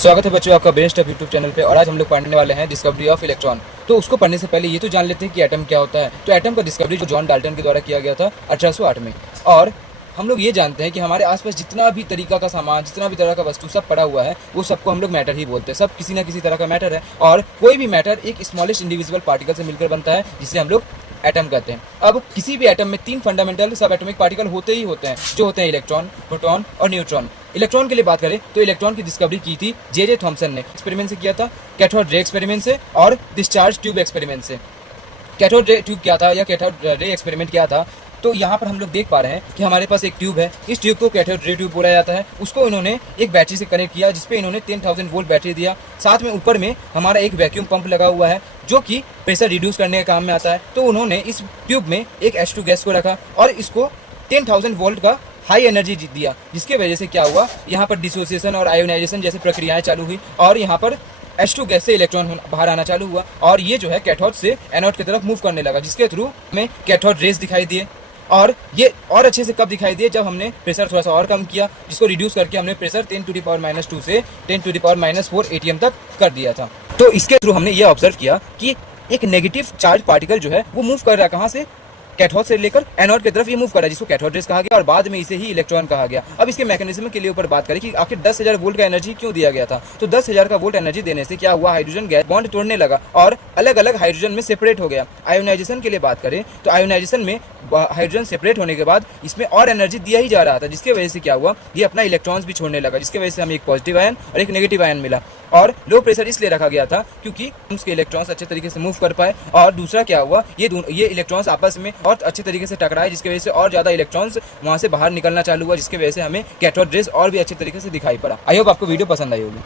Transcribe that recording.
स्वागत है बच्चों आपका बेस्ट यूट्यूब चैनल पे। और आज हम लोग पढ़ने वाले हैं डिस्कवरी ऑफ इलेक्ट्रॉन। तो उसको पढ़ने से पहले ये तो जान लेते हैं कि एटम क्या होता है। तो एटम का डिस्कवरी जो जॉन डाल्टन के द्वारा किया गया था 1808 में। और हम लोग ये जानते हैं कि हमारे आसपास जितना भी तरीका का सामान, जितना भी तरह का वस्तु सब पड़ा हुआ है, वो सबको हम लोग मैटर ही बोलते हैं। सब किसी ना किसी तरह का मैटर है। और कोई भी मैटर एक स्मॉलेस्ट इंडिविजुअल पार्टिकल से मिलकर बनता है, जिसे हम लोग एटम कहते हैं। अब किसी भी एटम में 3 फंडामेंटल सब एटॉमिक पार्टिकल होते ही होते हैं, जो होते हैं इलेक्ट्रॉन, प्रोटॉन और न्यूट्रॉन। इलेक्ट्रॉन के लिए बात करें तो इलेक्ट्रॉन की डिस्कवरी की थी जे थॉमसन ने। एक्सपेरिमेंट से किया था, कैथोड रे एक्सपेरिमेंट से और डिस्चार्ज ट्यूब एक्सपेरिमेंट से। कैथोड रे ट्यूब क्या था या कैथोड रे एक्सपेरिमेंट क्या था, तो यहाँ पर हम लोग देख पा रहे हैं कि हमारे पास एक ट्यूब है। इस ट्यूब को कैथोड रे ट्यूब बोला जाता है। उसको इन्होंने एक बैटरी से कनेक्ट किया, जिसपे इन्होंने 10,000 वोल्ट बैटरी दिया। साथ में ऊपर में हमारा एक वैक्यूम पंप लगा हुआ है, जो कि प्रेशर रिड्यूस करने के काम में आता है। तो उन्होंने इस ट्यूब में एक H2 गैस को रखा और इसको 10,000 वोल्ट का हाई एनर्जी दिया, जिसके वजह से क्या हुआ, यहाँ पर डिसोसिएशन और आयोनाइजेशन जैसी प्रक्रियाएं चालू हुई और यहाँ पर H2 गैस से इलेक्ट्रॉन बाहर आना चालू हुआ और ये जो है कैथोड से एनोड की तरफ मूव करने लगा, जिसके थ्रू हमें कैथोड रेज दिखाई दिए। और ये और अच्छे से कब दिखाई दिए, जब हमने प्रेशर थोड़ा सा और कम किया, जिसको रिड्यूस करके हमने प्रेशर 10⁻² से 10⁻⁴ ATM तक कर दिया था। तो इसके थ्रू हमने ये ऑब्जर्व किया कि एक नेगेटिव चार्ज पार्टिकल जो है वो मूव कर रहा है, कहाँ से, कैथोड से लेकर एनोड की तरफ ये मूव कर रहा है, जिसको कैथोड रेज कहा गया और बाद में इसे ही इलेक्ट्रॉन कहा गया। अब इसके मैकेनिज्म के लिए ऊपर बात करें कि आखिर 10,000 वोल्ट का एनर्जी क्यों दिया गया था। तो 10,000 का वोल्ट एनर्जी देने से क्या हुआ, हाइड्रोजन गैस बॉन्ड तोड़ने लगा और अलग अलग हाइड्रोजन में सेपरेट हो गया। आयोनाइजेशन के लिए बात करें तो आयोनाइजेशन में हाइड्रोजन सेपरेट होने के बाद इसमें और एनर्जी दिया ही जा रहा था, जिसकी वजह से क्या हुआ, ये अपना इलेक्ट्रॉन्स भी छोड़ने लगा, जिसकी वजह से हमें एक पॉजिटिव आयन और एक नेगेटिव आयन मिला। और लो प्रेशर इसलिए रखा गया था क्योंकि उसके इलेक्ट्रॉन्स अच्छे तरीके से मूव कर पाए। और दूसरा क्या हुआ, ये इलेक्ट्रॉन्स आपस में और अच्छे तरीके से टकराए, जिसकी वजह से और ज्यादा इलेक्ट्रॉन्स वहां से बाहर निकलना चालू हुआ, जिसकी वजह से हमें कैथोड रेज और भी अच्छे तरीके से दिखाई पड़ा। आई होप आपको वीडियो पसंद आई होगी।